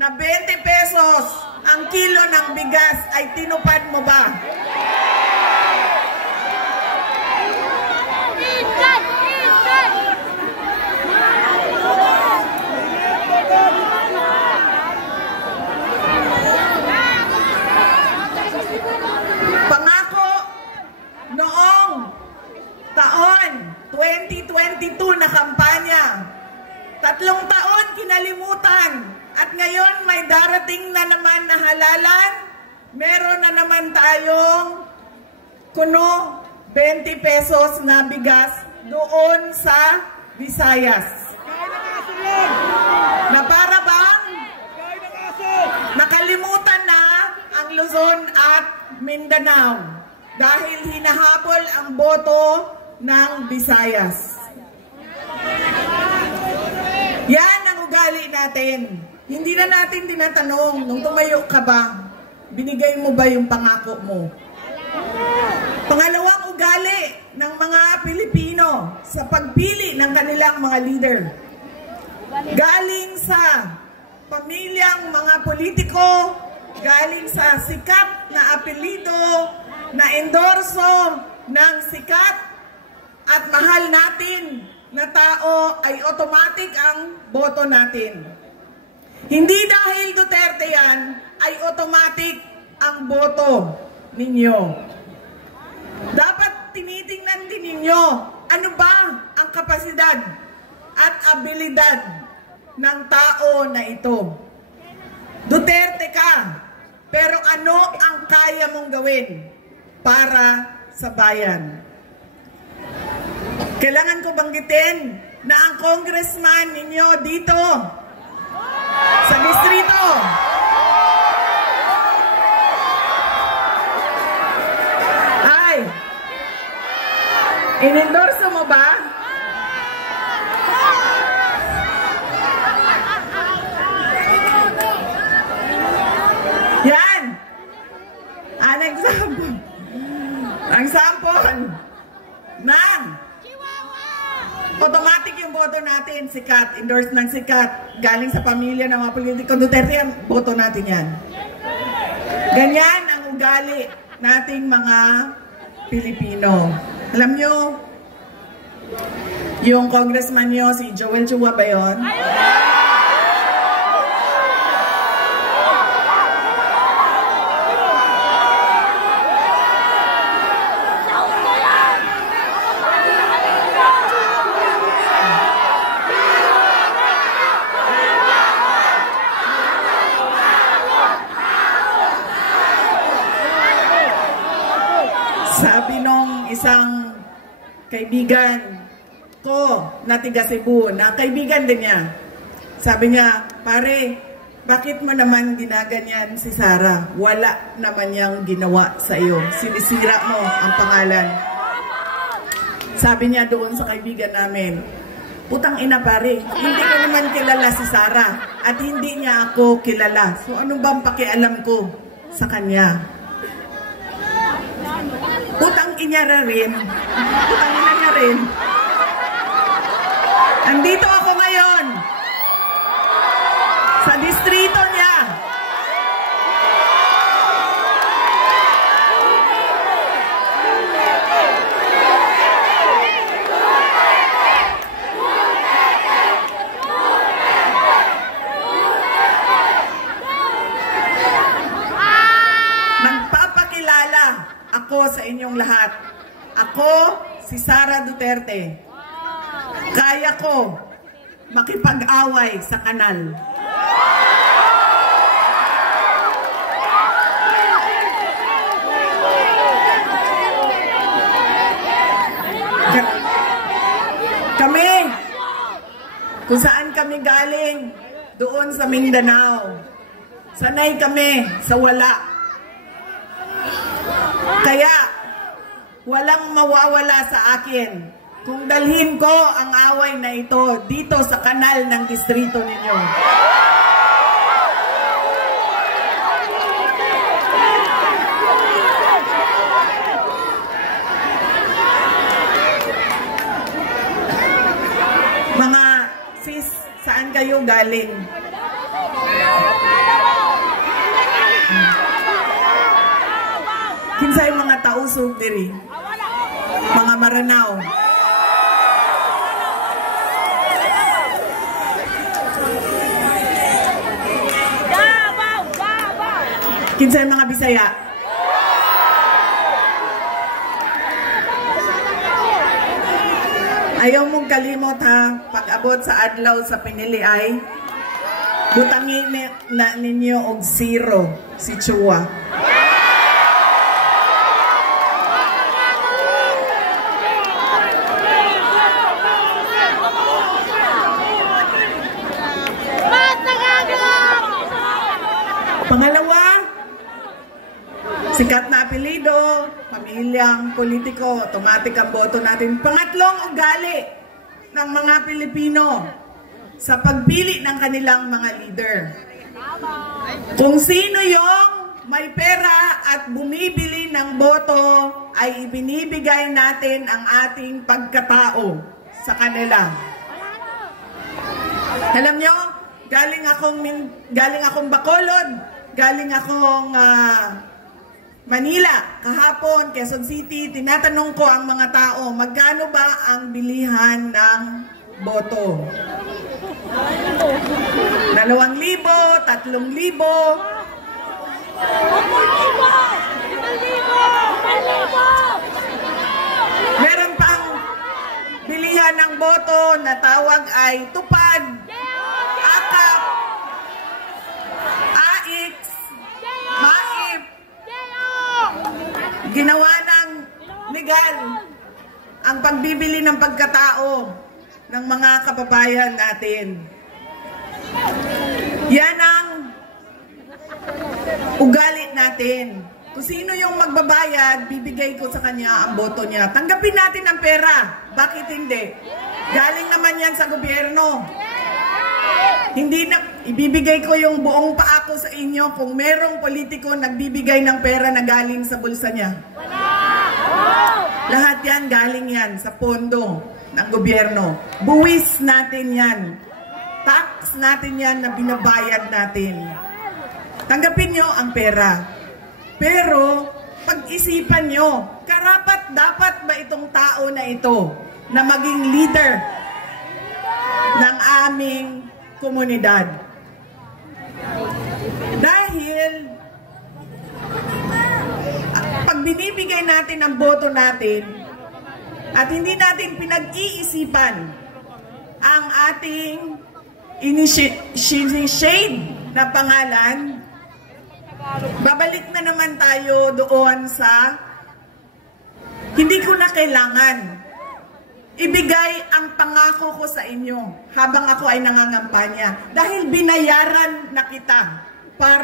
na 20 pesos ang kilo ng bigas ay tinupad mo ba? Pangako noong taon 2022 na kampanya, 3 taon kinalimutan at ngayon may darating na naman na halalan. Meron na naman tayong kuno 20 pesos na bigas doon sa Visayas. Na para bang nakalimutan na ang Luzon at Mindanao dahil hinahabol ang boto ng Visayas. Yan ang ugali natin. Hindi na natin tinatanong, nung tumayo ka ba, binigay mo ba yung pangako mo? Pangalawang ugali ng mga Pilipino sa pagpili ng kanilang mga leader. Galing sa pamilyang mga politiko, galing sa sikat na apelido, na endorso ng sikat at mahal natin na tao ay automatic ang boto natin. Hindi dahil Duterte yan, ay automatic ang boto ninyo. Dapat tinitingnan din ninyo ano ba ang kapasidad at abilidad ng tao na ito. Duterte ka, pero ano ang kaya mong gawin para sa bayan? Kailangan ko banggitin na ang congressman ninyo dito sa distrito ay inendorso mo ba? Yan ang example. Ang sample ng automatic yung boto natin, sikat, endorse ng sikat, galing sa pamilya ng mga politiko Duterte, ang boto natin yan. Ganyan ang ugali nating mga Pilipino. Alam nyo, yung congressman nyo, si Joel Chua ba yun? Sabi nung isang kaibigan ko na tiga Cebu, na kaibigan din niya, sabi niya, pare, bakit mo naman ginaganyan si Sara? Wala naman niyang ginawa sa iyo. Sinisira mo ang pangalan. Sabi niya doon sa kaibigan namin, putang ina pare, hindi ko naman kilala si Sara at hindi niya ako kilala. So ano bang pakialam ko sa kanya? Putang ina rin. Putang ina niya rin. Andito ako ngayon sa distrito niya. Nagpapakilala ako sa inyong lahat. Ako si Sara Duterte. Kaya ko makipag-away sa kanal. Kami, kung saan kami galing, doon sa Mindanao, sanay kami sa wala. Kaya, walang mawawala sa akin kung dalhin ko ang away na ito dito sa kanal ng distrito ninyo. Mga sis, saan kayo galing? Kinsay mga tausog diri, mga Maranao. Kinsay mga Bisaya. Ayaw mong kalimot ha, pag-abot sa adlaw sa piniliay, butangin na ninyo og 0 si Chua. Pangalawa, sikat na apelido, pamilyang politiko, automatic ang boto natin. Pangatlong ugali ng mga Pilipino sa pagpili ng kanilang mga leader. Kung sino yung may pera at bumibili ng boto, ay ibinibigay natin ang ating pagkatao sa kanila. Alam nyo, galing akong Bacolod, galing akong Manila, kahapon, Quezon City, tinatanong ko ang mga tao, magkano ba ang bilihan ng boto? 2,000, 3,000. Meron pang bilihan ng boto na tawag ay tupad, akap, AIX, MAIP. Ginawa ng legal ang pagbibili ng pagkatao ng mga kababayan natin. Yan ang ugali natin. Kung sino yung magbabayad, bibigay ko sa kanya ang boto niya. Tanggapin natin ang pera. Bakit hindi? Galing naman yan sa gobyerno. Hindi na, ibibigay ko yung buong paako sa inyo kung merong politiko nagbibigay ng pera na galing sa bulsa niya. Lahat yan, galing yan sa pondo ng gobyerno. Buwis natin yan. Tax natin yan na binabayad natin. Tanggapin nyo ang pera. Pero, pag-isipan nyo, karapat dapat ba itong tao na ito na maging leader ng aming komunidad? Dahil pag binibigay natin ang boto natin at hindi natin pinag-iisipan ang ating shade na pangalan, babalik na naman tayo doon sa hindi ko na kailangan ibigay ang pangako ko sa inyo habang ako ay nangangampanya dahil binayaran na kita para